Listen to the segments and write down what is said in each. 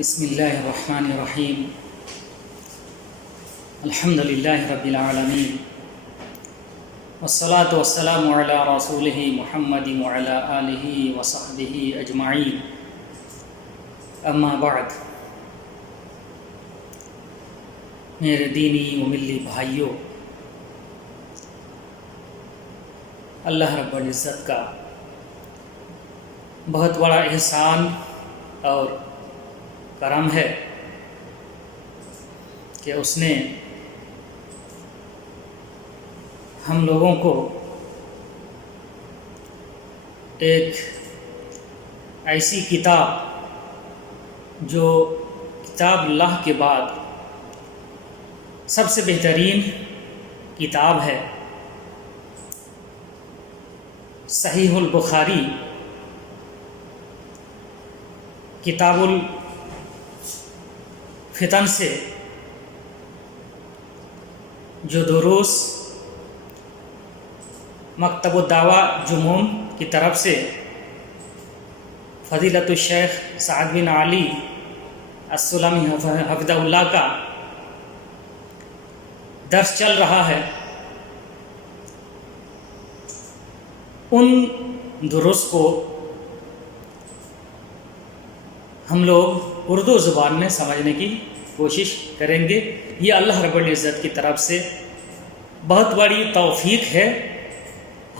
بسم اللہ الرحمن الرحیم الحمد للہ رب العالمین والصلاة والسلام علی رسولہ محمد وعلی آلہ وصحبہ اجمعین اما بعد۔ میرے دینی و ملی بھائیوں، اللہ رب العزت کا بہت بڑا احسان اور کرم ہے کہ اس نے ہم لوگوں کو ایک ایسی کتاب جو کتاب اللہ کے بعد سب سے بہترین کتاب ہے، صحیح البخاری، کتاب الفتن سے جو دروس مکتب الدعوہ جموم کی طرف سے فضیلت الشیخ سعد بن علی السلمی حفظہ اللہ کا درس چل رہا ہے، ان دروس کو ہم لوگ اردو زبان میں سمجھنے کی کوشش کریں گے۔ یہ اللہ رب العزت کی طرف سے بہت بڑی توفیق ہے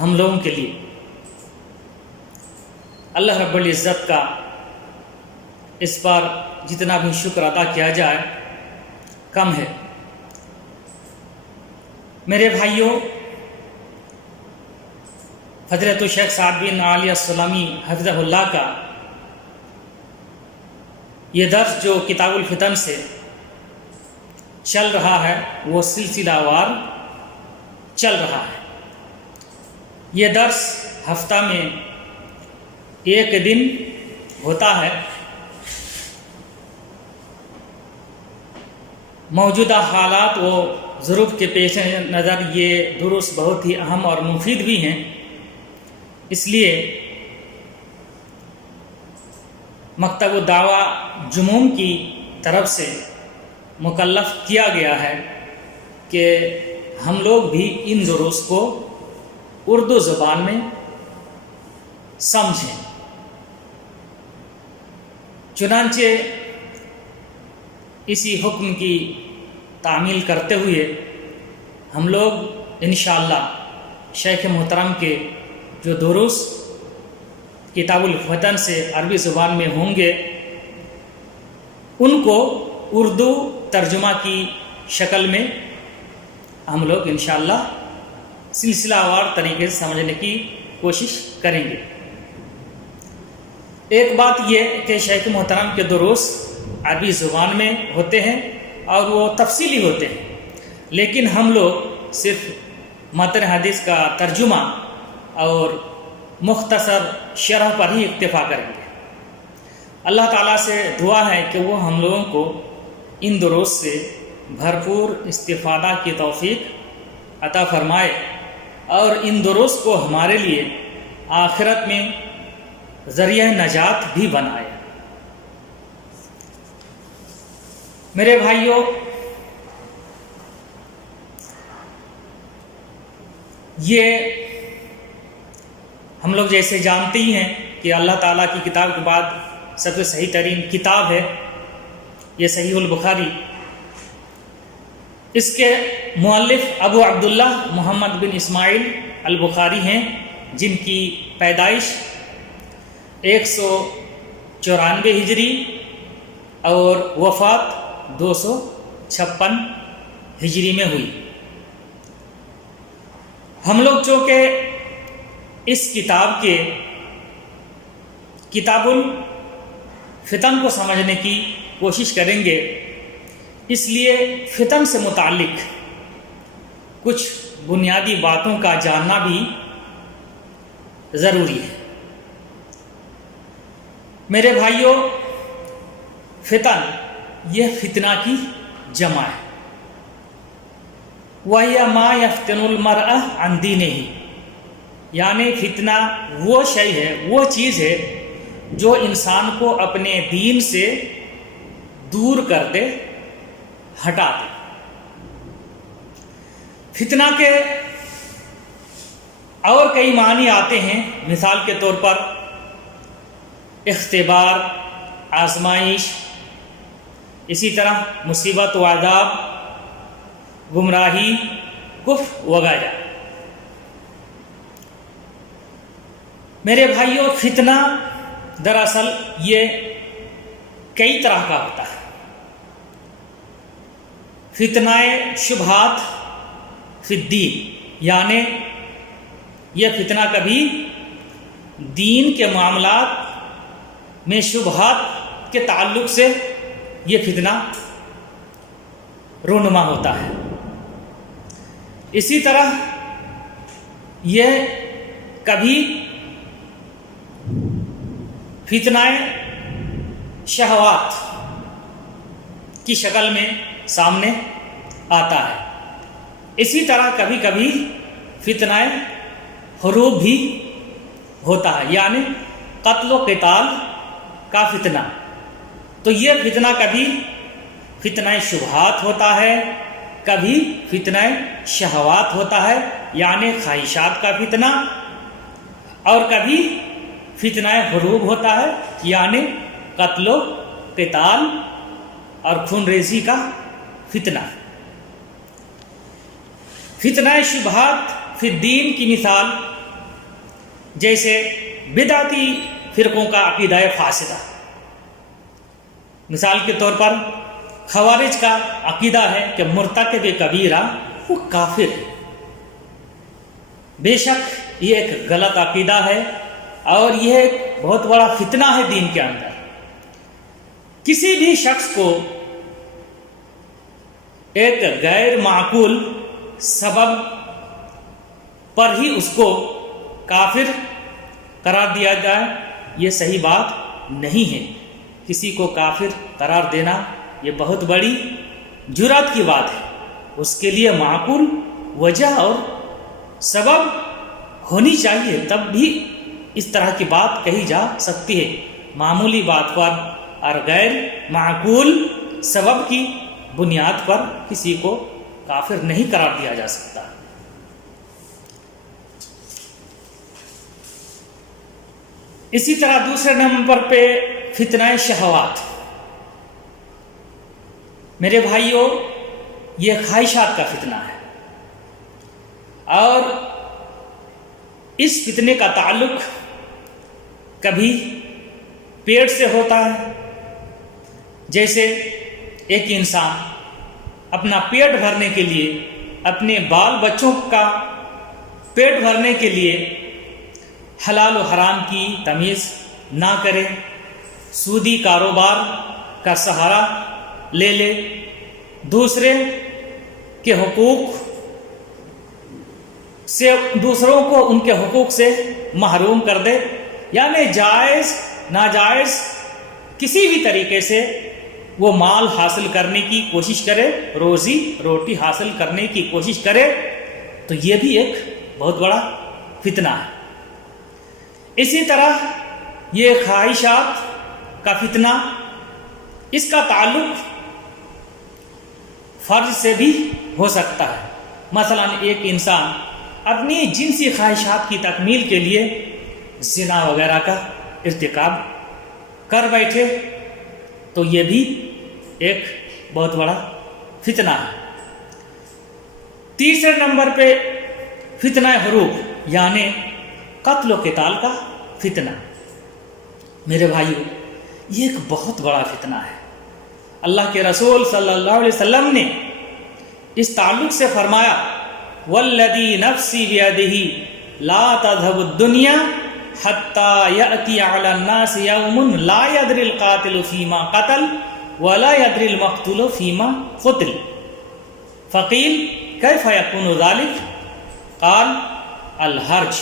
ہم لوگوں کے لیے۔ اللہ رب العزت کا اس پر جتنا بھی شکر ادا کیا جائے کم ہے۔ میرے بھائیوں، حضرت شیخ سعد بن علی السلمی حفظہ اللہ کا یہ درس جو کتاب الفتن سے چل رہا ہے وہ سلسلہ وار چل رہا ہے۔ یہ درس ہفتہ میں ایک دن ہوتا ہے۔ موجودہ حالات و ظروف کے پیش نظر یہ دروس بہت ہی اہم اور مفید بھی ہیں، اس لیے مکتب الدعوہ جموم کی طرف سے مکلف کیا گیا ہے کہ ہم لوگ بھی ان دروس کو اردو زبان میں سمجھیں۔ چنانچہ اسی حکم کی تعمیل کرتے ہوئے ہم لوگ انشاءاللہ شیخ محترم کے جو دروس کتاب الفتن سے عربی زبان میں ہوں گے ان کو اردو ترجمہ کی شکل میں ہم لوگ انشاءاللہ سلسلہ وار طریقے سے سمجھنے کی کوشش کریں گے۔ ایک بات یہ کہ شیخ محترم کے دروس عربی زبان میں ہوتے ہیں اور وہ تفصیلی ہوتے ہیں، لیکن ہم لوگ صرف متن حدیث کا ترجمہ اور مختصر شرح پر ہی اکتفا کریں گے۔ اللہ تعالیٰ سے دعا ہے کہ وہ ہم لوگوں کو ان دروس سے بھرپور استفادہ کی توفیق عطا فرمائے اور ان دروس کو ہمارے لیے آخرت میں ذریعہ نجات بھی بنائے۔ میرے بھائیوں، یہ ہم لوگ جیسے جانتے ہی ہیں کہ اللہ تعالیٰ کی کتاب کے بعد سب سے صحیح ترین کتاب ہے یہ صحیح البخاری۔ اس کے مؤلف ابو عبداللہ محمد بن اسماعیل البخاری ہیں، جن کی پیدائش 194 ہجری اور وفات 256 ہجری میں ہوئی۔ ہم لوگ چونکہ اس کتاب کے کتاب الفتن کو سمجھنے کی کوشش کریں گے، اس لیے فتن سے متعلق کچھ بنیادی باتوں کا جاننا بھی ضروری ہے۔ میرے بھائیوں، فتن یہ فتنہ کی جمع ہے۔ وَهِيَ مَا يَفْتِنُ الْمَرْءَ عَنْ دِينِهِ، یعنی فتنہ وہ شے ہے، وہ چیز ہے جو انسان کو اپنے دین سے دور کر دے، ہٹا دے۔ فتنہ کے اور کئی معنی آتے ہیں، مثال کے طور پر اختبار، آزمائش، اسی طرح مصیبت و عذاب، گمراہی، کفر وغیرہ۔ میرے بھائیوں، فتنہ دراصل یہ کئی طرح کا ہوتا ہے۔ فتنہ شبہات فی الدین، یعنی یہ فتنہ کبھی دین کے معاملات میں شبہات کے تعلق سے یہ فتنہ رونما ہوتا ہے۔ اسی طرح یہ کبھی فتنہ شہوات کی شکل میں سامنے آتا ہے۔ اسی طرح کبھی کبھی فتنہ حروب بھی ہوتا ہے، یعنی قتل و قتال کا فتنہ۔ تو یہ فتنہ کبھی فتنہ شبہات ہوتا ہے، کبھی فتنہ شہوات ہوتا ہے، یعنی خواہشات کا فتنہ، اور کبھی فتنہ حروب ہوتا ہے، یعنی قتل و قتال اور خون ریزی کا فتنہ۔ فتنہ شبہات فی الدین کی مثال جیسے بدعتی فرقوں کا عقیدہ فاسدہ۔ مثال کے طور پر خوارج کا عقیدہ ہے کہ مرتکب کبیرہ وہ کافر ہے۔ بے شک یہ ایک غلط عقیدہ ہے اور یہ ایک بہت بڑا فتنہ ہے دین کے اندر۔ کسی بھی شخص کو ایک غیر معقول سبب پر ہی اس کو کافر قرار دیا جائے، یہ صحیح بات نہیں ہے۔ کسی کو کافر قرار دینا یہ بہت بڑی جرات کی بات ہے۔ اس کے لیے معقول وجہ اور سبب ہونی چاہیے، تب بھی اس طرح کی بات کہی جا سکتی ہے۔ معمولی بات پر اور غیر معقول سبب کی بنیاد پر کسی کو کافر نہیں قرار دیا جا سکتا۔ اسی طرح دوسرے نمبر پہ فتنہ شہوات۔ میرے بھائیوں، یہ خواہشات کا فتنہ ہے، اور اس فتنے کا تعلق کبھی پیٹ سے ہوتا ہے۔ جیسے ایک انسان اپنا پیٹ بھرنے کے لیے، اپنے بال بچوں کا پیٹ بھرنے کے لیے حلال و حرام کی تمیز نہ کرے، سودی کاروبار کا سہارا لے لے، دوسرے کے حقوق سے دوسروں کو ان کے حقوق سے محروم کر دے، یعنی جائز ناجائز کسی بھی طریقے سے وہ مال حاصل کرنے کی کوشش کرے، روزی روٹی حاصل کرنے کی کوشش کرے، تو یہ بھی ایک بہت بڑا فتنہ ہے۔ اسی طرح یہ خواہشات کا فتنہ، اس کا تعلق فرض سے بھی ہو سکتا ہے۔ مثلا ایک انسان اپنی جنسی خواہشات کی تکمیل کے لیے زنا وغیرہ کا ارتکاب کر بیٹھے، تو یہ بھی ایک بہت بڑا فتنہ ہے۔ تیسرے نمبر پہ فتنہ حروب، یعنی قتل و قتال کا فتنہ۔ میرے بھائیو، یہ ایک بہت بڑا فتنہ ہے۔ اللہ کے رسول صلی اللہ علیہ وسلم نے اس تعلق سے فرمایا، والذی نفسی بیدہ لا تذهب الدنیا حتی یأتی علی الناس یوم لا یدری القاتل فیما قتل ولا یدری المقتول فیما قتل، فقیل کیف یکون ذلک؟ قال الحرج،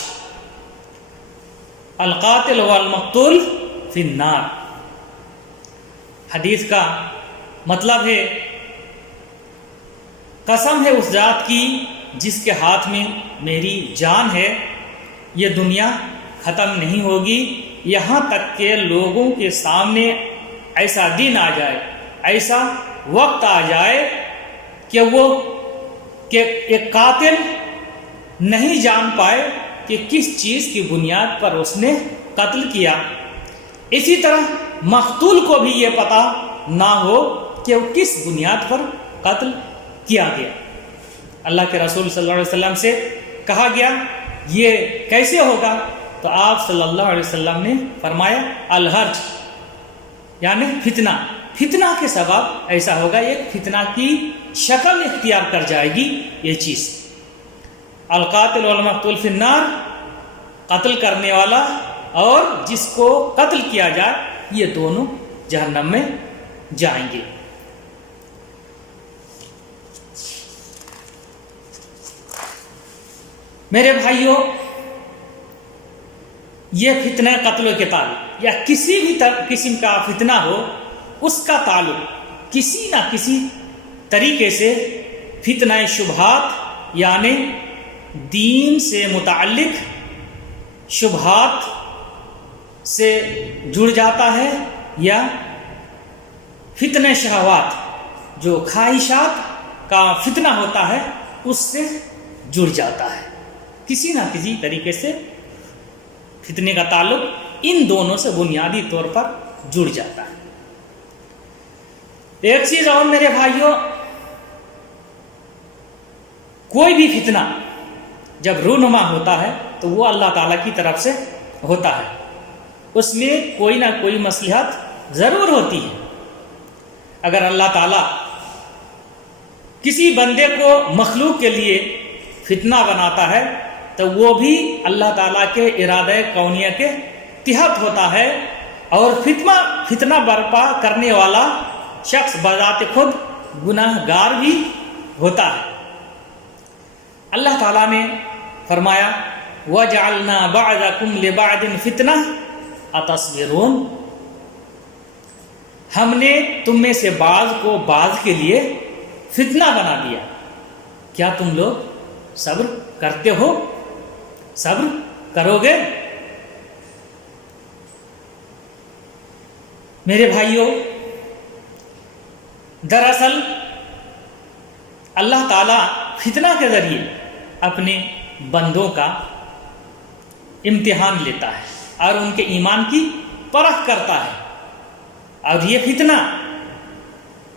القاتل والمقتول فی النار۔ حدیث کا مطلب ہے، قسم ہے اس ذات کی جس کے ہاتھ میں میری جان ہے، یہ دنیا ختم نہیں ہوگی یہاں تک کہ لوگوں کے سامنے ایسا دن آ جائے ایسا وقت آ جائے کہ ایک قاتل نہیں جان پائے کہ کس چیز کی بنیاد پر اس نے قتل کیا، اسی طرح مقتول کو بھی یہ پتہ نہ ہو کہ وہ کس بنیاد پر قتل کیا گیا۔ اللہ کے رسول صلی اللہ علیہ وسلم سے کہا گیا یہ کیسے ہوگا؟ تو آپ صلی اللہ علیہ وسلم نے فرمایا الحرج، یعنی فتنہ کے سبب ایسا ہوگا، ایک فتنہ کی شکل اختیار کر جائے گی یہ چیز۔ القاتل والمقتول فی النار، قتل کرنے والا اور جس کو قتل کیا جائے یہ دونوں جہنم میں جائیں گے۔ میرے بھائیوں، یہ فتنہ قتل و قتال یا کسی بھی قسم کا فتنہ ہو، اس کا تعلق کسی نہ کسی طریقے سے فتنہ شبہات یعنی دین سے متعلق شبہات سے جڑ جاتا ہے، یا فتنہ شہوات جو خواہشات کا فتنہ ہوتا ہے اس سے جڑ جاتا ہے۔ کسی نہ کسی طریقے سے فتنے کا تعلق ان دونوں سے بنیادی طور پر جڑ جاتا ہے۔ ایک چیز اور میرے بھائیوں، کوئی بھی فتنہ جب رونما ہوتا ہے تو وہ اللہ تعالیٰ کی طرف سے ہوتا ہے، اس میں کوئی نہ کوئی مصلحت ضرور ہوتی ہے۔ اگر اللہ تعالیٰ کسی بندے کو مخلوق کے لیے فتنہ بناتا ہے تو وہ بھی اللہ تعالیٰ کے ارادہ کونیہ کے تحت ہوتا ہے، اور فتنہ برپا کرنے والا شخص بذات خود گناہ گار بھی ہوتا ہے۔ اللہ تعالیٰ نے فرمایا وَجَعَلْنَا بَعْضَكُمْ لِبَعْضٍ فِتْنَةً أَتَصْبِرُونَ، ہم نے تم میں سے بعض کو بعض کے لیے فتنہ بنا دیا، کیا تم لوگ صبر کرتے ہو؟ صبر کرو گے؟ میرے بھائیوں، دراصل اللہ تعالیٰ فتنہ کے ذریعے اپنے بندوں کا امتحان لیتا ہے اور ان کے ایمان کی پرکھ کرتا ہے، اور یہ فتنہ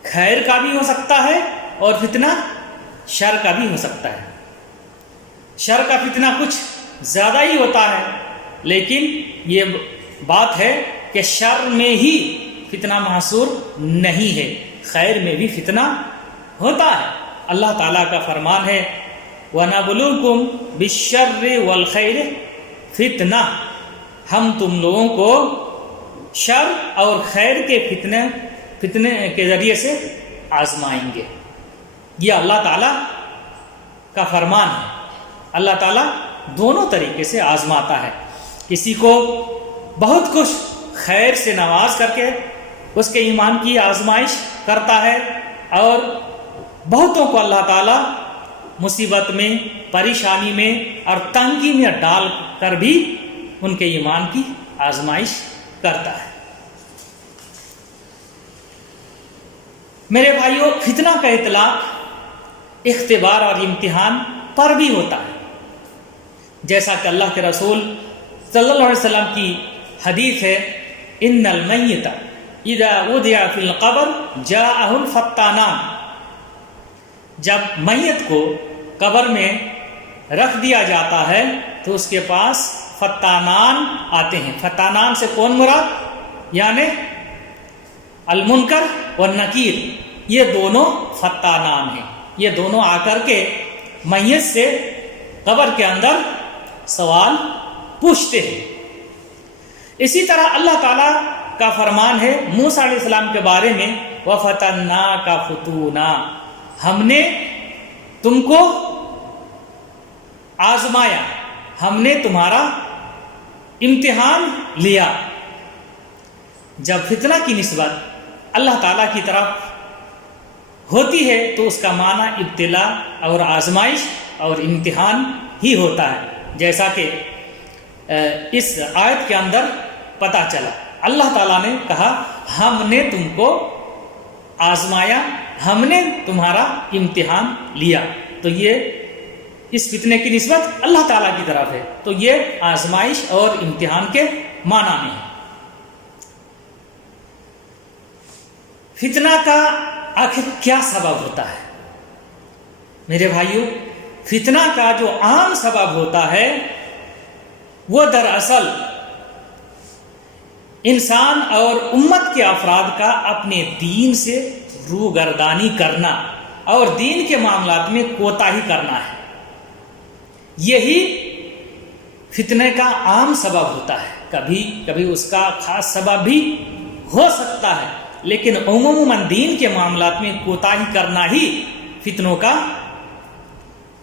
خیر کا بھی ہو سکتا ہے اور فتنہ شر کا بھی ہو سکتا ہے۔ شر کا فتنہ کچھ زیادہ ہی ہوتا ہے، لیکن یہ بات ہے کہ شر میں ہی فتنہ محصور نہیں ہے، خیر میں بھی فتنہ ہوتا ہے۔ اللہ تعالیٰ کا فرمان ہے وَنَبْلُوكُمْ بِالشَّرِّ وَالْخَيْرِ فِتْنَةً، ہم تم لوگوں کو شر اور خیر کے فتنے کے ذریعے سے آزمائیں گے۔ یہ اللہ تعالیٰ کا فرمان ہے۔ اللہ تعالیٰ دونوں طریقے سے آزماتا ہے، کسی کو بہت کچھ خیر سے نواز کر کے اس کے ایمان کی آزمائش کرتا ہے، اور بہتوں کو اللہ تعالیٰ مصیبت میں، پریشانی میں اور تنگی میں ڈال کر بھی ان کے ایمان کی آزمائش کرتا ہے۔ میرے بھائیوں، فتنہ کا اطلاق اختبار اور امتحان پر بھی ہوتا ہے، جیسا کہ اللہ کے رسول صلی اللہ علیہ وسلم کی حدیث ہے ان المیت اذا وضع فی القبر جاءہ الفتانان، جب میت کو قبر میں رکھ دیا جاتا ہے تو اس کے پاس فتانان آتے ہیں۔ فتانان سے کون مراد؟ یعنی المنکر والنکیر، یہ دونوں فتانان ہیں، یہ دونوں آ کر کے میت سے قبر کے اندر سوال پوچھتے ہیں۔ اسی طرح اللہ تعالیٰ کا فرمان ہے موسیٰ علیہ السلام کے بارے میں وَفَتَنَّاكَ فُتُونًا، ہم نے تم کو آزمایا، ہم نے تمہارا امتحان لیا۔ جب فتنہ کی نسبت اللہ تعالیٰ کی طرف ہوتی ہے تو اس کا معنی ابتلا اور آزمائش اور امتحان ہی ہوتا ہے، جیسا کہ اس آیت کے اندر پتہ چلا۔ اللہ تعالیٰ نے کہا ہم نے تم کو آزمایا، ہم نے تمہارا امتحان لیا. تو یہ اس فتنے کی نسبت اللہ تعالیٰ کی طرف ہے. تو یہ آزمائش اور امتحان کے معنی میں ہے. فتنہ کا آخر کیا سبب ہوتا ہے؟ میرے بھائیوں، فتنہ کا جو عام سبب ہوتا ہے وہ دراصل انسان اور امت کے افراد کا اپنے دین سے روگردانی کرنا اور دین کے معاملات میں کوتاہی کرنا ہے. یہی فتنے کا عام سبب ہوتا ہے. کبھی کبھی اس کا خاص سبب بھی ہو سکتا ہے، لیکن عموماً دین کے معاملات میں کوتاہی کرنا ہی فتنوں کا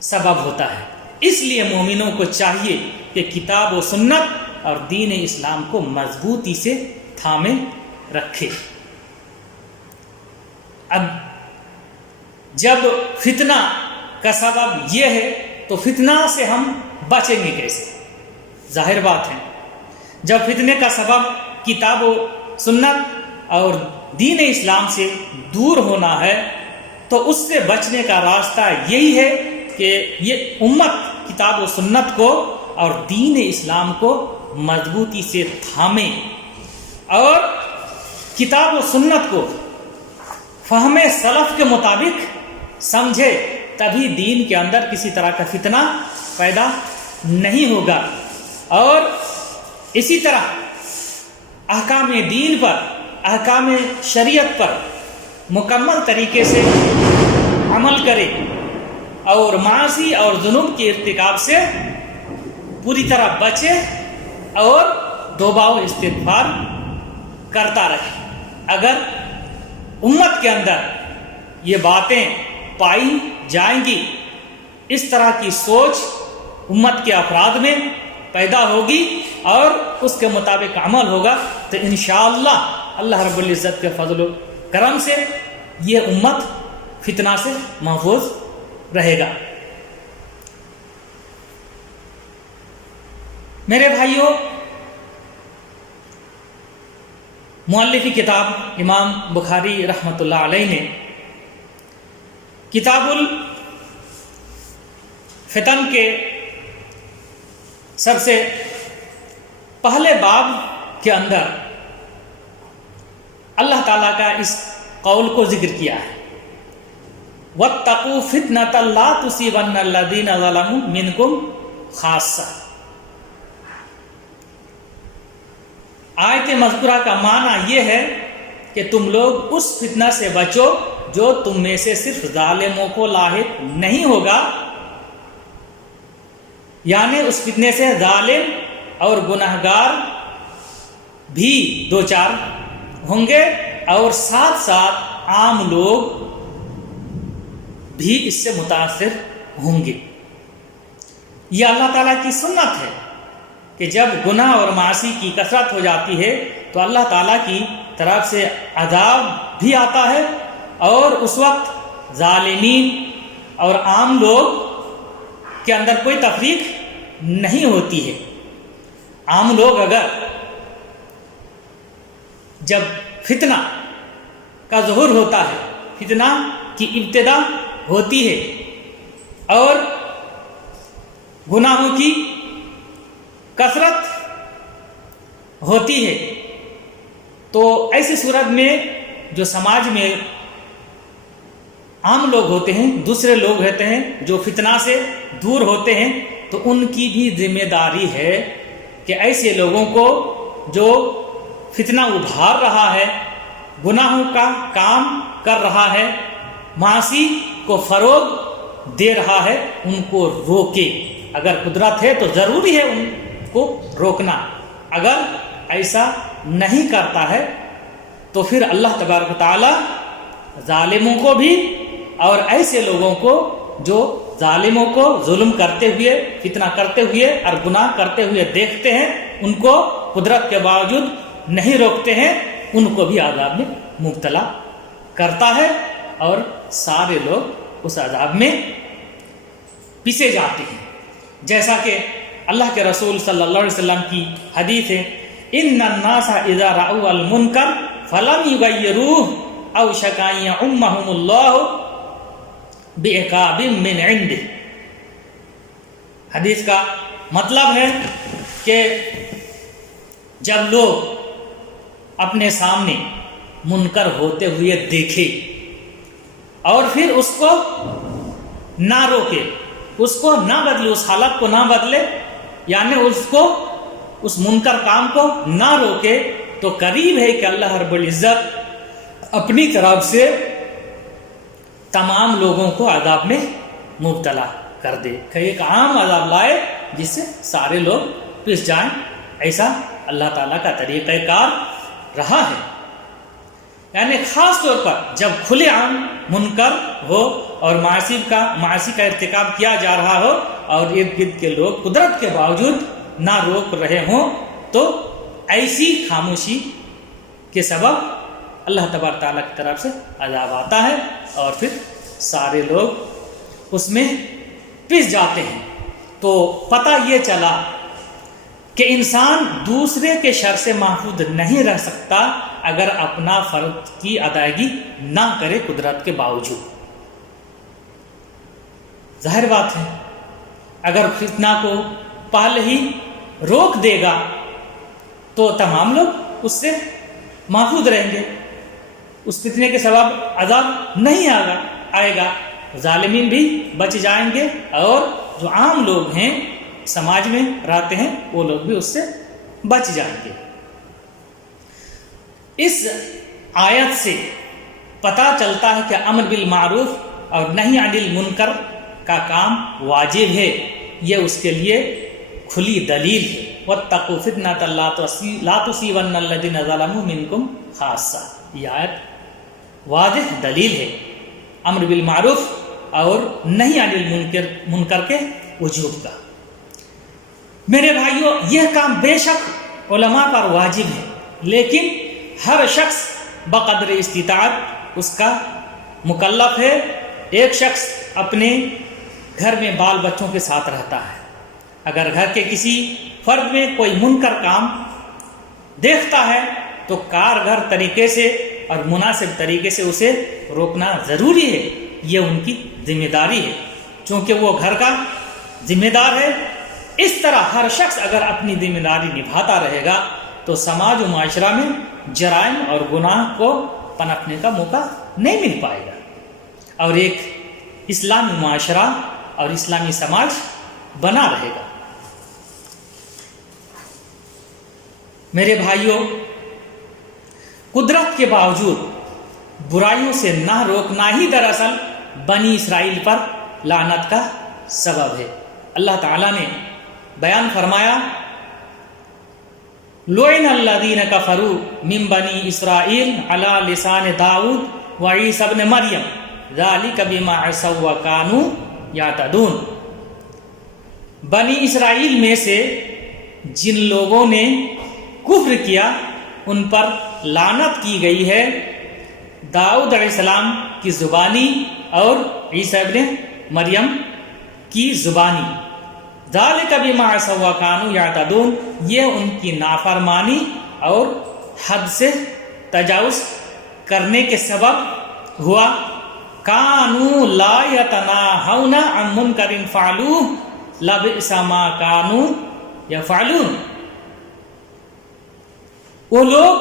سبب ہوتا ہے. اس لیے مومنوں کو چاہیے کہ کتاب و سنت اور دین اسلام کو مضبوطی سے تھامے رکھے. اب جب فتنہ کا سبب یہ ہے تو فتنہ سے ہم بچیں گے کیسے؟ ظاہر بات ہے، جب فتنے کا سبب کتاب و سنت اور دین اسلام سے دور ہونا ہے تو اس سے بچنے کا راستہ یہی ہے کہ یہ امت کتاب و سنت کو اور دین اسلام کو مضبوطی سے تھامے اور کتاب و سنت کو فہم سلف کے مطابق سمجھے، تبھی دین کے اندر کسی طرح کا فتنہ پیدا نہیں ہوگا. اور اسی طرح احکام دین پر، احکام شریعت پر مکمل طریقے سے عمل کرے اور معاصی اور ذنوب کے ارتکاب سے پوری طرح بچے اور توبہ و استغفار کرتا رہے. اگر امت کے اندر یہ باتیں پائی جائیں گی، اس طرح کی سوچ امت کے افراد میں پیدا ہوگی اور اس کے مطابق عمل ہوگا، تو انشاءاللہ اللہ رب العزت کے فضل و کرم سے یہ امت فتنہ سے محفوظ رہے گا. میرے بھائیوں، مؤلف کتاب امام بخاری رحمۃ اللہ علیہ نے کتاب الفتن کے سب سے پہلے باب کے اندر اللہ تعالیٰ کا اس قول کو ذکر کیا ہے، وَاتَّقُوا فِتْنَةً لَا تُصِيبَنَّ الَّذِينَ ظَلَمُوا مِنْكُمْ خَاصَّةً. آیت مذکورہ کا معنی یہ ہے کہ تم لوگ اس فتنہ سے بچو جو تم میں سے صرف ظالموں کو لاحق نہیں ہوگا، یعنی اس فتنے سے ظالم اور گناہگار بھی دو چار ہوں گے اور ساتھ ساتھ عام لوگ بھی اس سے متاثر ہوں گے. یہ اللہ تعالیٰ کی سنت ہے کہ جب گناہ اور معاصی کی کثرت ہو جاتی ہے تو اللہ تعالیٰ کی طرف سے عذاب بھی آتا ہے اور اس وقت ظالمین اور عام لوگ کے اندر کوئی تفریق نہیں ہوتی ہے. عام لوگ اگر جب فتنہ کا ظہور ہوتا ہے، فتنہ کی ابتدا ہوتی ہے اور گناہوں کی کثرت ہوتی ہے، تو ایسی صورت میں جو سماج میں عام لوگ ہوتے ہیں، دوسرے لوگ ہوتے ہیں جو فتنہ سے دور ہوتے ہیں، تو ان کی بھی ذمہ داری ہے کہ ایسے لوگوں کو جو فتنہ ابھار رہا ہے، گناہوں کا کام کر رہا ہے، معاصی کو فروغ دے رہا ہے، ان کو روکے. اگر قدرت ہے تو ضروری ہے ان کو روکنا. اگر ایسا نہیں کرتا ہے تو پھر اللہ تبارک و تعالی ظالموں کو بھی اور ایسے لوگوں کو جو ظالموں کو ظلم کرتے ہوئے، فتنہ کرتے ہوئے اور گناہ کرتے ہوئے دیکھتے ہیں، ان کو قدرت کے باوجود نہیں روکتے ہیں، ان کو بھی عذاب میں مبتلا کرتا ہے اور سارے لوگ اس عذاب میں پسے جاتے ہیں. جیسا کہ اللہ کے رسول صلی اللہ علیہ وسلم کی حدیث ہے، ان الناس اذا رأوا المنکر فلم یغیروہ اوشک ان یعمہم اللہ بعقاب من عندہ۔ حدیث کا مطلب ہے کہ جب لوگ اپنے سامنے منکر ہوتے ہوئے دیکھے اور پھر اس کو نہ روکے، اس کو نہ بدلے، اس حالت کو نہ بدلے، یعنی اس کو اس منکر کام کو نہ روکے، تو قریب ہے کہ اللہ رب العزت اپنی طرف سے تمام لوگوں کو عذاب میں مبتلا کر دے، کہ ایک عام عذاب لائے جس سے سارے لوگ پس جائیں۔ ایسا اللہ تعالیٰ کا طریقہ کار رہا ہے، یعنی خاص طور پر جب کھلے عام منکر ہو اور معاصی کا ارتکاب کیا جا رہا ہو اور ارد گرد کے لوگ قدرت کے باوجود نہ روک رہے ہوں، تو ایسی خاموشی کے سبب اللہ تبارک تعالیٰ کی طرف سے عذاب آتا ہے اور پھر سارے لوگ اس میں پس جاتے ہیں۔ تو پتہ یہ چلا کہ انسان دوسرے کے شر سے محفوظ نہیں رہ سکتا اگر اپنا فرض کی ادائیگی نہ کرے قدرت کے باوجود۔ ظاہر بات ہے اگر فتنہ کو پہلے ہی روک دے گا تو تمام لوگ اس سے محفوظ رہیں گے، اس فتنے کے سبب عذاب نہیں آئے گا، ظالمین بھی بچ جائیں گے اور جو عام لوگ ہیں سماج میں رہتے ہیں وہ لوگ بھی اس سے بچ جائیں گے۔ اس آیت سے پتہ چلتا ہے کہ امر بالمعروف اور نہی عن المنکر کا کام واجب ہے، یہ اس کے لیے کھلی دلیل ہے۔ واتقوا فتنة لا تصيبن الذين ظلموا منكم خاصة، یہ آیت واضح دلیل ہے امر بالمعروف اور نہی عن المنکر کے وجوب کا۔ میرے بھائیوں، یہ کام بے شک علماء پر واجب ہے، لیکن ہر شخص بقدر استطاعت اس کا مکلف ہے۔ ایک شخص اپنے گھر میں بال بچوں کے ساتھ رہتا ہے، اگر گھر کے کسی فرد میں کوئی منکر کام دیکھتا ہے تو کارگر طریقے سے اور مناسب طریقے سے اسے روکنا ضروری ہے، یہ ان کی ذمہ داری ہے، چونکہ وہ گھر کا ذمہ دار ہے۔ اس طرح ہر شخص اگر اپنی ذمہ داری نبھاتا رہے گا تو سماج و معاشرہ میں جرائم اور گناہ کو پنپنے کا موقع نہیں مل پائے گا، اور ایک اسلامی معاشرہ اور اسلامی سماج بنا رہے گا۔ میرے بھائیوں، قدرت کے باوجود برائیوں سے نہ روکنا ہی دراصل بنی اسرائیل پر لعنت کا سبب ہے۔ اللہ تعالیٰ نے بیان فرمایا، لعن الذین کفروا من بنی اسرائیل علی لسان داؤد وعیسی ابن مریم ذلک بما عصوا وکانوا یعتدون۔ بنی اسرائیل میں سے جن لوگوں نے کفر کیا ان پر لعنت کی گئی ہے، داؤد علیہ السلام کی زبانی اور عیسیٰ ابن مریم کی زبانی۔ ذالک بما عصوا وکانوا یعتدون، یہ ان کی نافرمانی اور حد سے تجاوز کرنے کے سبب ہوا۔ کانوا لا یتناہون عن منکر فعلوہ لبئس ما کانوا یفعلون۔ وہ لوگ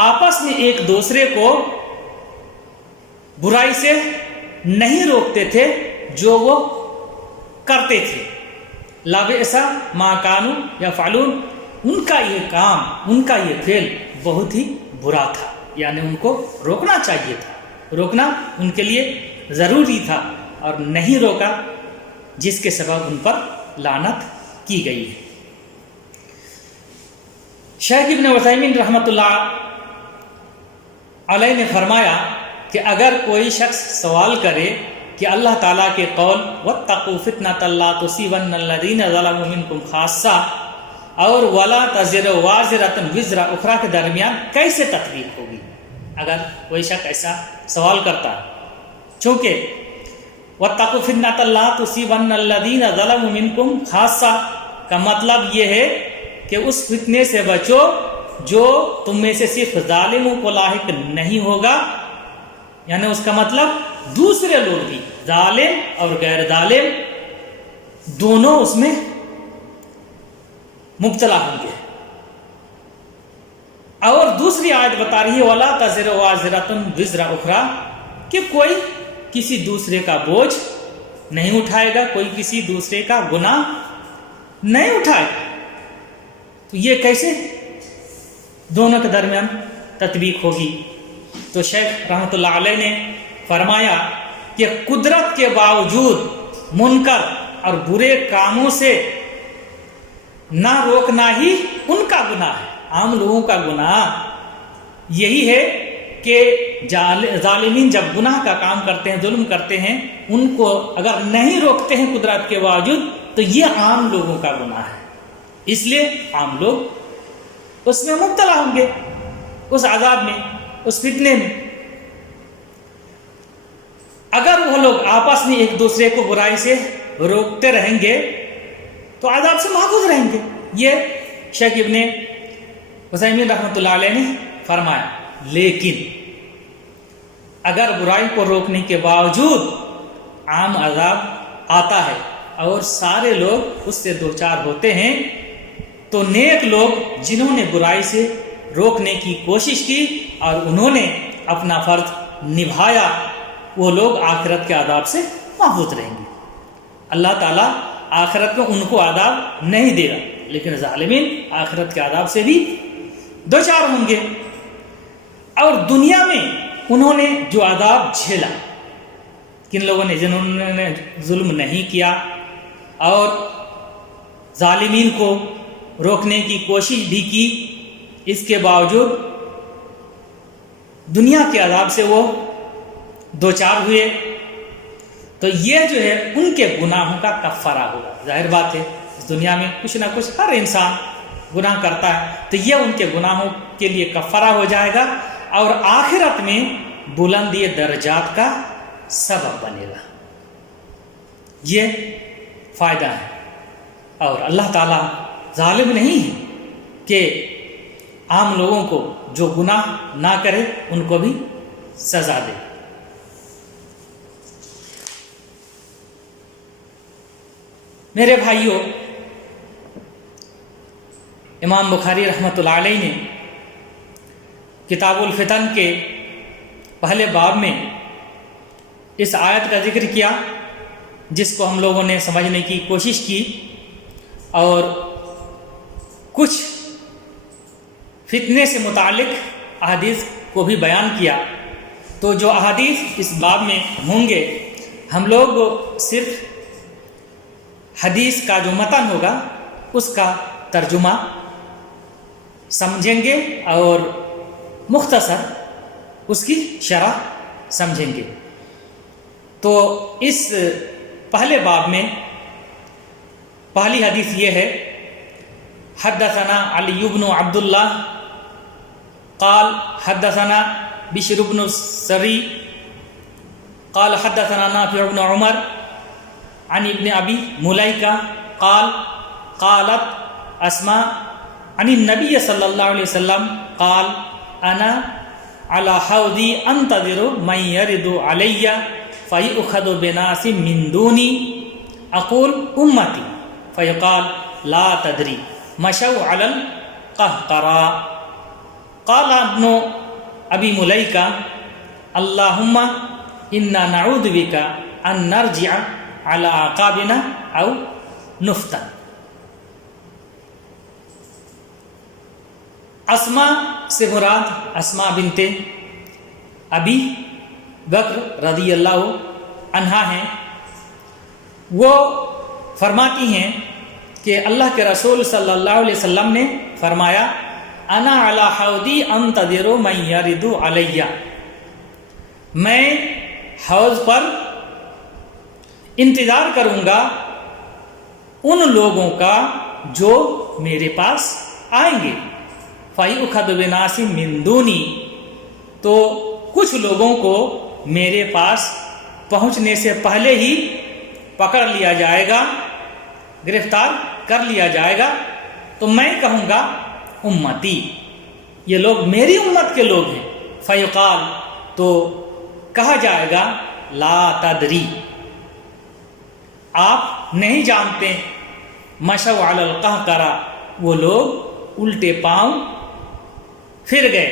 آپس میں ایک دوسرے کو برائی سے نہیں روکتے تھے جو وہ کرتے تھے، لبئس ما کانوا یفعلون، ان کا یہ کام، ان کا یہ فعل بہت ہی برا تھا، یعنی ان کو روکنا چاہیے تھا، روکنا ان کے لیے ضروری تھا اور نہیں روکا، جس کے سبب ان پر لعنت کی گئی ہے۔ شیخ ابن عثیمین رحمۃ اللہ علیہ نے فرمایا کہ اگر کوئی شخص سوال کرے کہ اللہ تعالیٰ کے قول واتقوا فتنة لا تصيبن الذين ظلموا منكم خاصہ اور ولا تزر وازرة وزر اخرى کے درمیان کیسے تطبیق ہوگی، اگر کوئی شخص ایسا سوال کرتا ہے، چونکہ واتقوا فتنة لا تصيبن الذين ظلموا منكم خاصہ کا مطلب یہ ہے کہ اس فتنے سے بچو جو تم میں سے صرف ظالموں کو لاحق نہیں ہوگا، یعنی اس کا مطلب دوسرے لوگ بھی، ظالم اور غیر ظالم دونوں اس میں مبتلا ہوں گے۔ اور دوسری آیت بتا رہی ہے وَلَا تَزِرُ وَازِرَةٌ وِزْرَ أُخْرَىٰ، کہ کوئی کسی دوسرے کا بوجھ نہیں اٹھائے گا، کوئی کسی دوسرے کا گناہ نہیں اٹھائے گا۔ تو یہ کیسے دونوں کے درمیان تطبیق ہوگی؟ تو شیخ رحمۃ اللہ علیہ نے فرمایا کہ قدرت کے باوجود منکر اور برے کاموں سے نہ روکنا ہی ان کا گناہ ہے۔ عام لوگوں کا گناہ یہی ہے کہ ظالمین جب گناہ کا کام کرتے ہیں، ظلم کرتے ہیں، ان کو اگر نہیں روکتے ہیں قدرت کے باوجود تو یہ عام لوگوں کا گناہ ہے، اس لیے عام لوگ اس میں مبتلا ہوں گے، اس عذاب میں، اس فتنے میں۔ اگر وہ لوگ آپس میں ایک دوسرے کو برائی سے روکتے رہیں گے تو عذاب سے محفوظ رہیں گے۔ یہ شیخ ابن عثیمین رحمۃ اللہ علیہ نے فرمایا۔ لیکن اگر برائی کو روکنے کے باوجود عام عذاب آتا ہے اور سارے لوگ اس سے دوچار ہوتے ہیں تو نیک لوگ جنہوں نے برائی سے روکنے کی کوشش کی اور انہوں نے اپنا فرض نبھایا، وہ لوگ آخرت کے عذاب سے محفوظ رہیں گے۔ اللہ تعالیٰ آخرت میں ان کو عذاب نہیں دے گا، لیکن ظالمین آخرت کے عذاب سے بھی دوچار ہوں گے۔ اور دنیا میں انہوں نے جو عذاب جھیلا، کن لوگوں نے؟ جنہوں نے ظلم نہیں کیا اور ظالمین کو روکنے کی کوشش بھی کی، اس کے باوجود دنیا کے عذاب سے وہ دوچار ہوئے، تو یہ جو ہے ان کے گناہوں کا کفارہ ہوگا۔ ظاہر بات ہے اس دنیا میں کچھ نہ کچھ ہر انسان گناہ کرتا ہے، تو یہ ان کے گناہوں کے لیے کفارہ ہو جائے گا اور آخرت میں بلندی درجات کا سبب بنے گا۔ یہ فائدہ ہے۔ اور اللہ تعالیٰ ظالم نہیں ہے کہ عام لوگوں کو جو گناہ نہ کرے ان کو بھی سزا دے۔ میرے بھائیوں، امام بخاری رحمۃ اللہ علیہ نے کتاب الفتن کے پہلے باب میں اس آیت کا ذکر کیا، جس کو ہم لوگوں نے سمجھنے کی کوشش کی اور کچھ فتنے سے متعلق احادیث کو بھی بیان کیا۔ تو جو احادیث اس باب میں ہوں گے، ہم لوگ صرف حدیث کا جو متن ہوگا اس کا ترجمہ سمجھیں گے اور مختصر اس کی شرح سمجھیں گے۔ تو اس پہلے باب میں پہلی حدیث یہ ہے، حدثنا علی بن عبداللہ قال حدثنا بشر بن السری قال حدثنا نافع بن عمر عن ابن ابی ملیکہ قال قالت اسماء عن النبی صلی اللہ علیہ وسلم قال انا على حوضی انتظر من يرد علی فیؤخذ بناس من دونی اقول امتی فیقال لا تدری مشوا علی القہقراء قال ابن ابی ملیکہ اللہم انا نعوذ بک ان نرجع علی اعقابنا او نفتن۔ اسماء سے مراد اسماء بنت ابی بکر رضی اللہ عنہا ہیں۔ وہ فرماتی ہیں کہ اللہ کے رسول صلی اللہ علیہ وسلم نے فرمایا انا علی حوضی انتظر من یرد علی، میں حوض پر انتظار کروں گا ان لوگوں کا جو میرے پاس آئیں گے۔ فَيُؤْخَذُ بِنَاسٍ مِّن دُونِي، تو کچھ لوگوں کو میرے پاس پہنچنے سے پہلے ہی پکڑ لیا جائے گا، گرفتار کر لیا جائے گا، تو میں کہوں گا امتی، یہ لوگ میری امت کے لوگ ہیں. فیقال تو کہا جائے گا لا تدری آپ نہیں جانتے. مشوا علی القہقرہ وہ لوگ الٹے پاؤں پھر گئے.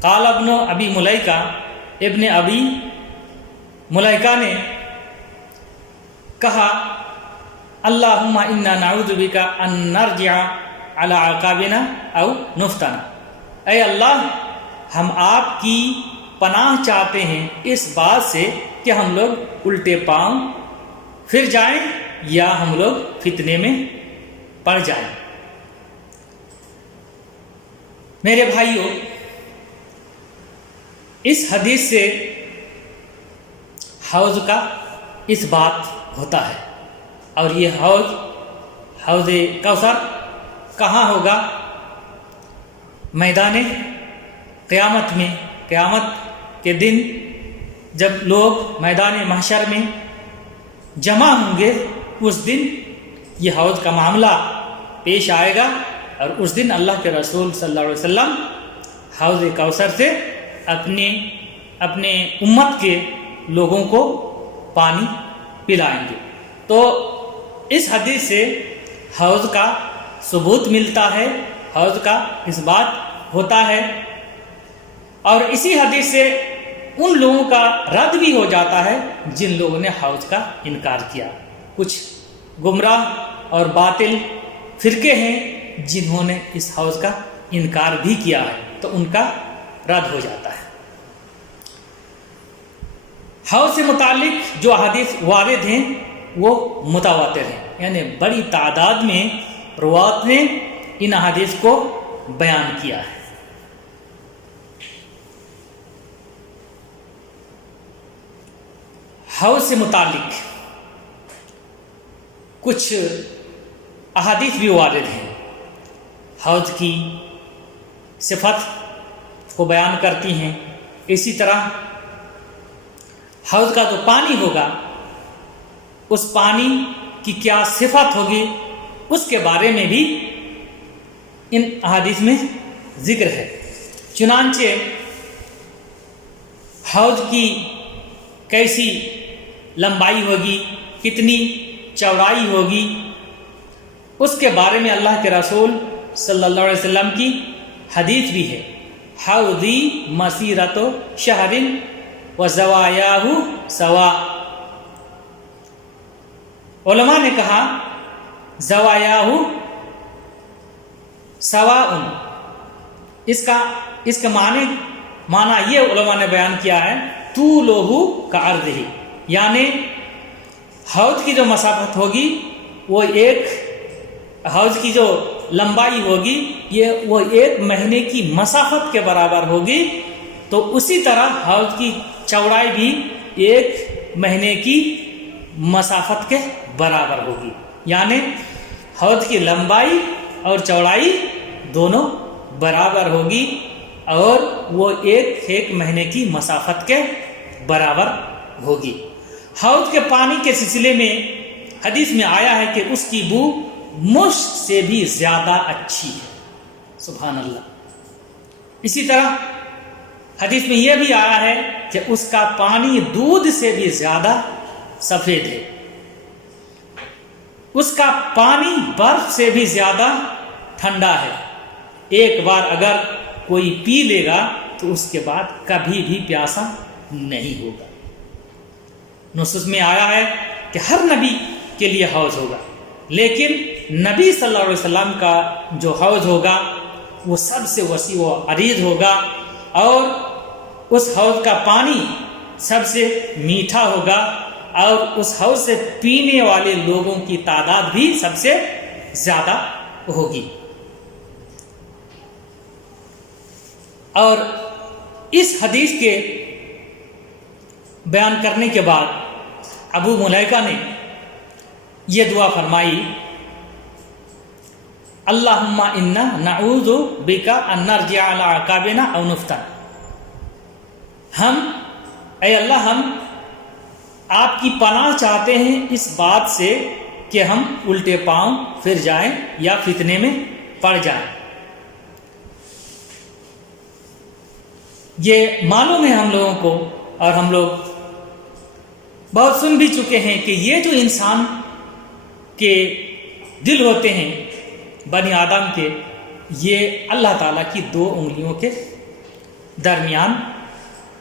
قال ابن ابی ملیکہ ابن ابی ملیکہ نے کہا اللہم انا نعوذ بک ان نرجع علی اعقابنا او نفتن. اے اللہ ہم آپ کی پناہ چاہتے ہیں اس بات سے کہ ہم لوگ الٹے پاؤں پھر جائیں یا ہم لوگ فتنے میں پڑ جائیں. میرے بھائیوں، اس حدیث سے حوض کا اس بات ہوتا ہے. اور یہ حوض کوثر کہاں ہوگا؟ میدان قیامت میں. قیامت کے دن جب لوگ میدان محشر میں جمع ہوں گے، اس دن یہ حوض کا معاملہ پیش آئے گا. اور اس دن اللہ کے رسول صلی اللہ علیہ وسلم حوض کوثر سے اپنے امت کے لوگوں کو پانی پلائیں گے. تو اس حدیث سے حوض کا ثبوت ملتا ہے، حوض کا اس بات ہوتا ہے. اور اسی حدیث سے ان لوگوں کا رد بھی ہو جاتا ہے جن لوگوں نے حوض کا انکار کیا. کچھ گمراہ اور باطل فرقے ہیں جنہوں نے اس حوض کا انکار بھی کیا ہے، تو ان کا رد ہو جاتا ہے. حوض سے متعلق جو احادیث وارد ہیں وہ متواتر ہیں، یعنی بڑی تعداد میں روات نے ان احادیث کو بیان کیا ہے. حوض سے متعلق کچھ احادیث بھی وارد ہیں، حوض کی صفت کو بیان کرتی ہیں. اسی طرح حوض کا جو پانی ہوگا، اس پانی کی کیا صفت ہوگی، اس کے بارے میں بھی ان احادیث میں ذکر ہے. چنانچہ حوض کی کیسی لمبائی ہوگی، کتنی چوڑائی ہوگی، اس کے بارے میں اللہ کے رسول صلی اللہ علیہ وسلم کی حدیث بھی ہے. حوضی مسیرت شہر و زوایاہ سوا. علماء نے کہا زوایاہ سواء، اس کا معنی یہ علماء نے بیان کیا ہے طولہ کعرضہ، یعنی حوض کی جو مسافت ہوگی وہ حوض کی جو لمبائی ہوگی وہ 1 مہینے کی مسافت کے برابر ہوگی. تو اسی طرح حوض کی چوڑائی بھی 1 مہینے کی مسافت کے برابر ہوگی. یعنی حوض کی لمبائی اور چوڑائی دونوں برابر ہوگی اور وہ 1 مہینے کی مسافت کے برابر ہوگی. حوض کے پانی کے سلسلے میں حدیث میں آیا ہے کہ اس کی بو مشک سے بھی زیادہ اچھی ہے. سبحان اللہ. اسی طرح حدیث میں یہ بھی آیا ہے کہ اس کا پانی دودھ سے بھی زیادہ سفید ہے. اس کا پانی برف سے بھی زیادہ ٹھنڈا ہے. ایک بار اگر کوئی پی لے گا تو اس کے بعد کبھی بھی پیاسا نہیں ہوگا. نصوص میں آیا ہے کہ ہر نبی کے لیے حوض ہوگا، لیکن نبی صلی اللہ علیہ وسلم کا جو حوض ہوگا وہ سب سے وسیع و عریض ہوگا، اور اس حوض کا پانی سب سے میٹھا ہوگا، اور اس حوض سے پینے والے لوگوں کی تعداد بھی سب سے زیادہ ہوگی. اور اس حدیث کے بیان کرنے کے بعد ابو ملیکہ نے یہ دعا فرمائی اللہم انا نعوذ بک ان نرجع علی اعقابنا او نفتن. اے اللہ ہم آپ کی پناہ چاہتے ہیں اس بات سے کہ ہم الٹے پاؤں پھر جائیں یا فتنے میں پڑ جائیں. یہ معلوم ہے ہم لوگوں کو، اور ہم لوگ بہت سن بھی چکے ہیں کہ یہ جو انسان کے دل ہوتے ہیں بنی آدم کے، یہ اللہ تعالیٰ کی 2 انگلیوں کے درمیان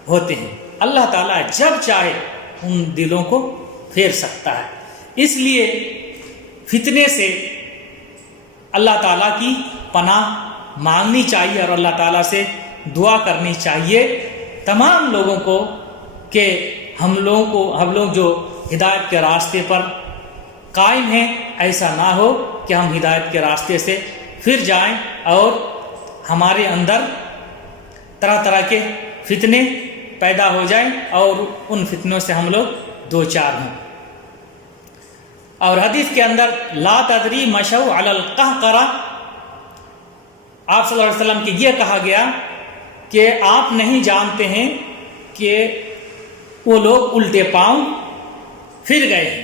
ہوتے ہیں۔ اللہ تعالیٰ جب چاہے ان دلوں کو پھیر سکتا ہے، اس لیے فتنے سے اللہ تعالیٰ کی پناہ مانگنی چاہیے اور اللہ تعالیٰ سے دعا کرنی چاہیے تمام لوگوں کو کہ ہم لوگ جو ہدایت کے راستے پر قائم ہیں، ایسا نہ ہو کہ ہم ہدایت کے راستے سے پھر جائیں اور ہمارے اندر طرح طرح کے فتنے پیدا ہو جائیں اور ان فتنوں سے ہم لوگ دوچار ہوں۔ اور حدیث کے اندر لا تدری مشو علی القہقرہ، آپ صلی اللہ علیہ وسلم کی یہ کہا گیا کہ آپ نہیں جانتے ہیں کہ وہ لوگ الٹے پاؤں پھر گئے ہیں۔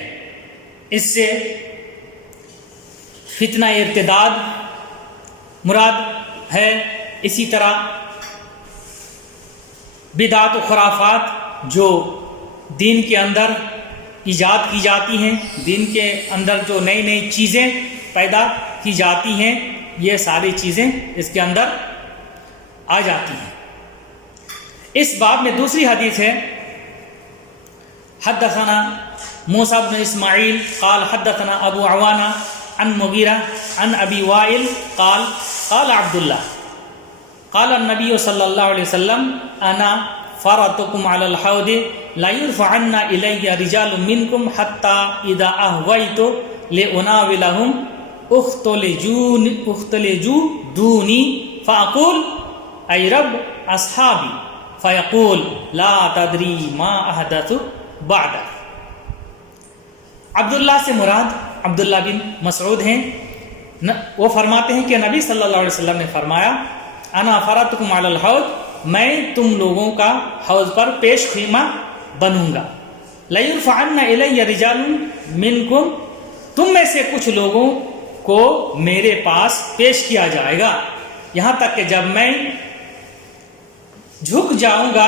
اس سے فتنہ ارتداد مراد ہے، اسی طرح بدعت و خرافات جو دین کے اندر ایجاد کی جاتی ہیں، دین کے اندر جو نئی نئی چیزیں پیدا کی جاتی ہیں، یہ ساری چیزیں اس کے اندر آ جاتی ہیں۔ اس باب میں دوسری حدیث ہے، حدثنا موسیٰ بن اسماعیل قال حدثنا ابو عوانہ عن مغیرہ عن ابی وائل قال قال عبداللہ قال النبی صلی اللہ علیہ وسلم انا فرطکم علی الحوض لا يرفعن الی رجال منکم حتی اذا اہویت لاناولہم اختلجو دونی فاقول ای رب اصحابی فیقول لا تدری ما احدث بعد۔ عبداللہ سے مراد عبداللہ بن مسعود ہیں، وہ فرماتے ہیں کہ نبی صلی اللہ علیہ وسلم نے فرمایا انا فرطکم علی الحوض، میں تم لوگوں کا حوض پر پیش خیمہ بنوں گا، لیرفعن الی رجال منکم، تم میں سے کچھ لوگوں کو میرے پاس پیش کیا جائے گا، یہاں تک کہ جب میں جھک جاؤں گا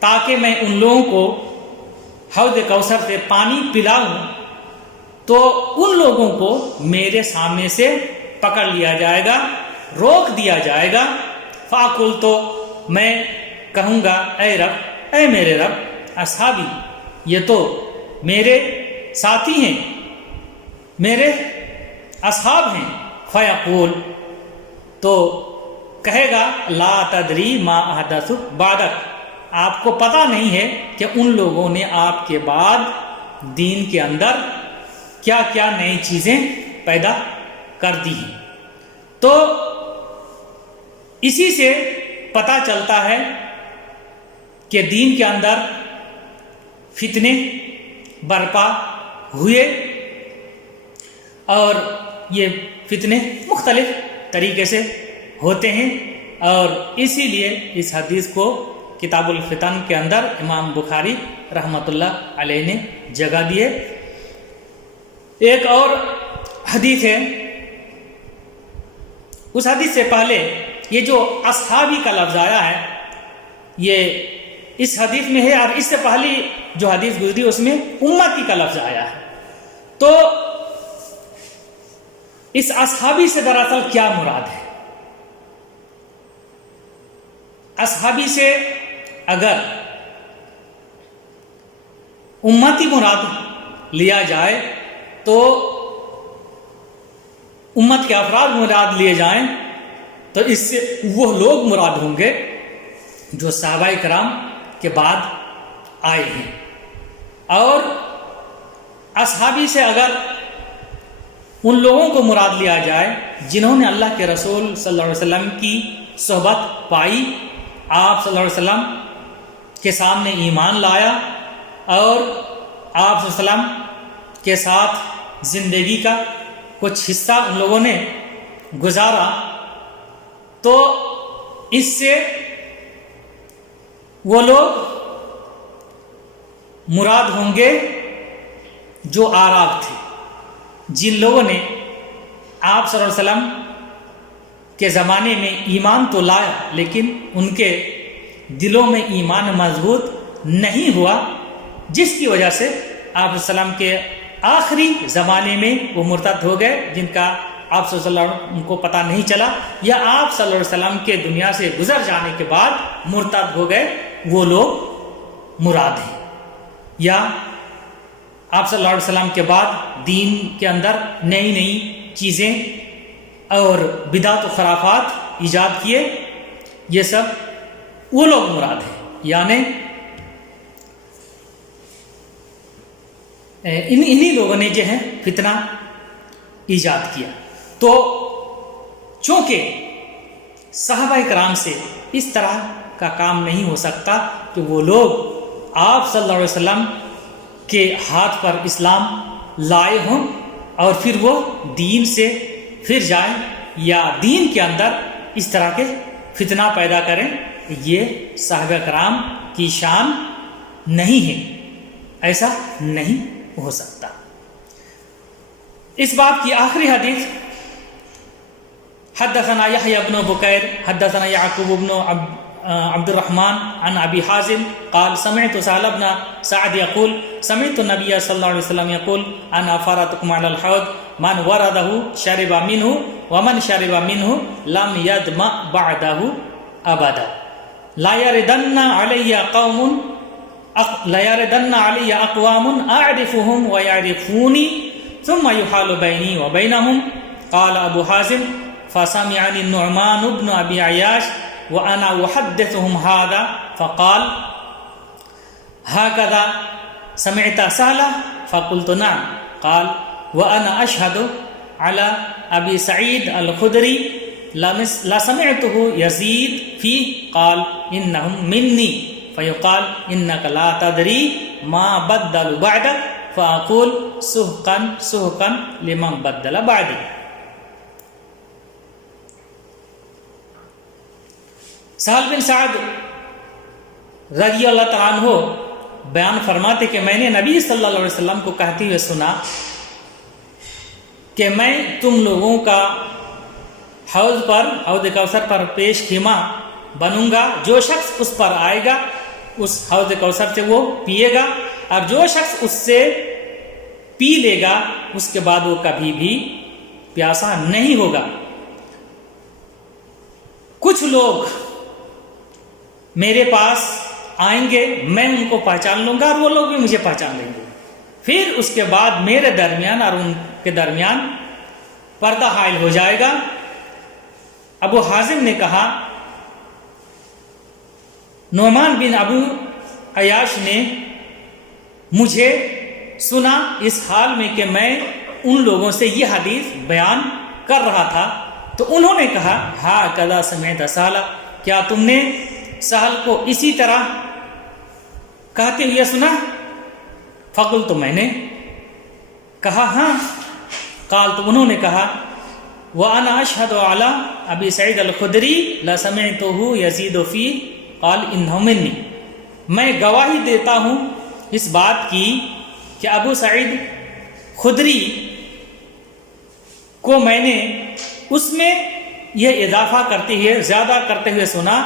تاکہ میں ان لوگوں کو حوض کوثر سے پانی پلاؤں، تو ان لوگوں کو میرے سامنے سے پکڑ لیا جائے گا، روک دیا جائے گا، فاقول، تو میں کہوں گا اے رب، اے میرے رب، اصحابی، یہ تو میرے ساتھی ہیں، میرے اصحاب ہیں، فیقول، تو کہے گا لا تدری ما احدث بعدک، آپ کو پتہ نہیں ہے کہ ان لوگوں نے آپ کے بعد دین کے اندر کیا کیا نئی چیزیں پیدا کر دی ہیں۔ تو اسی سے پتہ چلتا ہے کہ دین کے اندر فتنے برپا ہوئے، اور یہ فتنے مختلف طریقے سے ہوتے ہیں، اور اسی لیے اس حدیث کو کتاب الفتن کے اندر امام بخاری رحمۃ اللہ علیہ نے جگہ دی ہے۔ ایک اور حدیث ہے، اس حدیث سے پہلے یہ جو اصحابی کا لفظ آیا ہے یہ اس حدیث میں ہے، اور اس سے پہلی جو حدیث گزری اس میں امتی کا لفظ آیا ہے۔ تو اس اصحابی سے دراصل کیا مراد ہے؟ اصحابی سے اگر امتی مراد لیا جائے تو امت کے افراد مراد لیے جائیں تو اس سے وہ لوگ مراد ہوں گے جو صحابہ کرام کے بعد آئے ہیں، اور اصحابی سے اگر ان لوگوں کو مراد لیا جائے جنہوں نے اللہ کے رسول صلی اللہ علیہ وسلم کی صحبت پائی، آپ صلی اللہ علیہ وسلم کے سامنے ایمان لایا اور آپ صلی اللہ علیہ وسلم کے ساتھ زندگی کا کچھ حصہ ان لوگوں نے گزارا، تو اس سے وہ لوگ مراد ہوں گے جو آراب تھے، جن لوگوں نے آپ صلی اللہ علیہ وسلم کے زمانے میں ایمان تو لایا لیکن ان کے دلوں میں ایمان مضبوط نہیں ہوا، جس کی وجہ سے آپ السلام کے آخری زمانے میں وہ مرتد ہو گئے، جن کا آپ صلی اللہ علیہ وسلم کو پتہ نہیں چلا، یا آپ صلی اللہ علیہ وسلم کے دنیا سے گزر جانے کے بعد مرتد ہو گئے، وہ لوگ مراد ہیں۔ یا آپ صلی اللہ علیہ وسلم کے بعد دین کے اندر نئی نئی چیزیں اور بدعت و خرافات ایجاد کیے، یہ سب وہ لوگ مراد ہیں، یعنی انہی لوگوں نے جو ہے فتنہ ایجاد کیا۔ تو چونکہ صحابہ کرام سے اس طرح کا کام نہیں ہو سکتا کہ وہ لوگ آپ صلی اللہ علیہ وسلم کے ہاتھ پر اسلام لائے ہوں اور پھر وہ دین سے پھر جائیں یا دین کے اندر اس طرح کے فتنہ پیدا کریں، یہ صحابہ کرام کی شان نہیں ہے، ایسا نہیں ہو سکتا۔ اس باب کی آخری حدیث حدثنا یحیی بن بکیر حدثنا یعقوب بن عبد الرحمن عن ابی حازم قال سمعت سہل بن سعد يقول سمعت النبي صلی اللہ علیہ وسلم يقول انا فرطكم على الحوض من ورده شرب منه ومن شرب منه لم يظمأ بعده ابدا لا يردن علي اقوام اعرفهم ويعرفوني ثم يحال بيني وبينهم قال ابو حازم فسمعني النعمان بن ابي عياش وانا احدثهم هذا فقال هكذا سمعت سهلا فقلت نعم قال وانا اشهد على ابي سعيد الخدري لسمعته يزيد فيه قال انهم مني فيقال انك لا تدري ما بدل بعدك فاقول سحقا سحقا لمن بدل بعدي۔ سہل بن سعد رضی اللہ تعالیٰ عنہ بیان فرماتے کہ میں نے نبی صلی اللہ علیہ وسلم کو کہتے ہوئے سنا کہ میں تم لوگوں کا حوض کوثر پر پیش خیمہ بنوں گا، جو شخص اس پر آئے گا اس حوض کوثر سے وہ پیے گا، اور جو شخص اس سے پی لے گا اس کے بعد وہ کبھی بھی پیاسا نہیں ہوگا۔ کچھ لوگ میرے پاس آئیں گے، میں ان کو پہچان لوں گا اور وہ لوگ بھی مجھے پہچان لیں گے، پھر اس کے بعد میرے درمیان اور ان کے درمیان پردہ حائل ہو جائے گا۔ ابو حازم نے کہا نعمان بن ابو عیاش نے مجھے سنا اس حال میں کہ میں ان لوگوں سے یہ حدیث بیان کر رہا تھا، تو انہوں نے کہا ہاں کذا سمعت سہلا، کیا تم نے سہل کو اسی طرح کہتے ہوئے سنا؟ فقل تو میں نے کہا ہاں۔ قال تو انہوں نے کہا وَأَنَا أَشْهَدُ عَلَىٰ أَبِي سَعِيدِ الْخُدْرِي لَسَمِعْتُهُ يَزِيدُ فِيهِ قال انہم منی، میں گواہی دیتا ہوں اس بات کی کہ ابو سعید خدری کو میں نے اس میں یہ اضافہ کرتے ہوئے زیادہ کرتے ہوئے سنا۔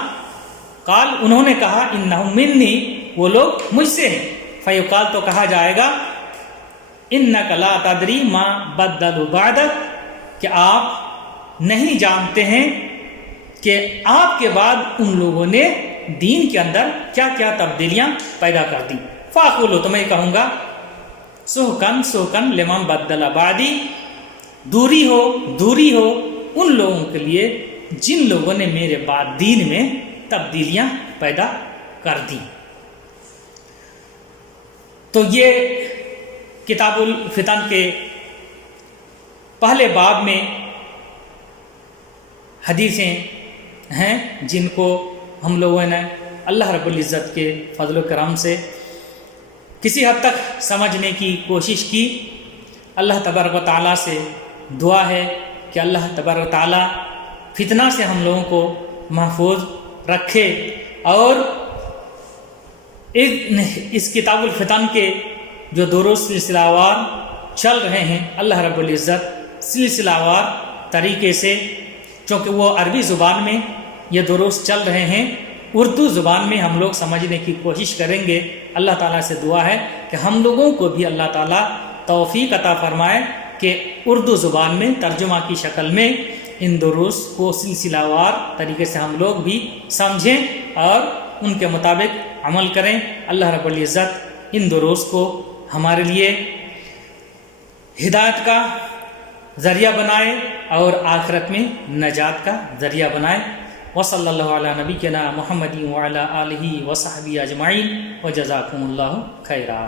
قال انہوں نے کہا انہم منی، وہ لوگ مجھ سے ہیں۔ فیقال تو کہا جائے گا انک لا تدری ما بدلوا بعدک، کہ آپ نہیں جانتے ہیں کہ آپ کے بعد ان لوگوں نے دین کے اندر کیا کیا تبدیلیاں پیدا کر دی۔ فاقول تو میں کہوں گا سحقن سحقن لمن بدل بعدی، دوری ہو ان لوگوں کے لیے جن لوگوں نے میرے بعد دین میں تبدیلیاں پیدا کر دی۔ تو یہ کتاب الفتن کے پہلے باب میں حدیثیں ہیں جن کو ہم لوگوں نے اللہ رب العزت کے فضل و کرم سے کسی حد تک سمجھنے کی کوشش کی۔ اللہ تبارک و تعالیٰ سے دعا ہے کہ اللہ تبارک و تعالیٰ فتنہ سے ہم لوگوں کو محفوظ رکھے، اور اس کتاب الفتن کے جو دروس سلسلہ وار چل رہے ہیں، اللہ رب العزت سلسلہ وار طریقے سے، چونکہ وہ عربی زبان میں یہ دروس چل رہے ہیں، اردو زبان میں ہم لوگ سمجھنے کی کوشش کریں گے۔ اللہ تعالیٰ سے دعا ہے کہ ہم لوگوں کو بھی اللہ تعالیٰ توفیق عطا فرمائے کہ اردو زبان میں ترجمہ کی شکل میں ان دروس کو سلسلہ وار طریقے سے ہم لوگ بھی سمجھیں اور ان کے مطابق عمل کریں۔ اللہ رب العزت ان دروس کو ہمارے لیے ہدایت کا ذریعہ بنائے اور آخرت میں نجات کا ذریعہ بنائے۔ وصلی اللہ علی نبینا محمد وعلی آلہ وصحبہ اجمعین وجزاکم اللہ خیرا۔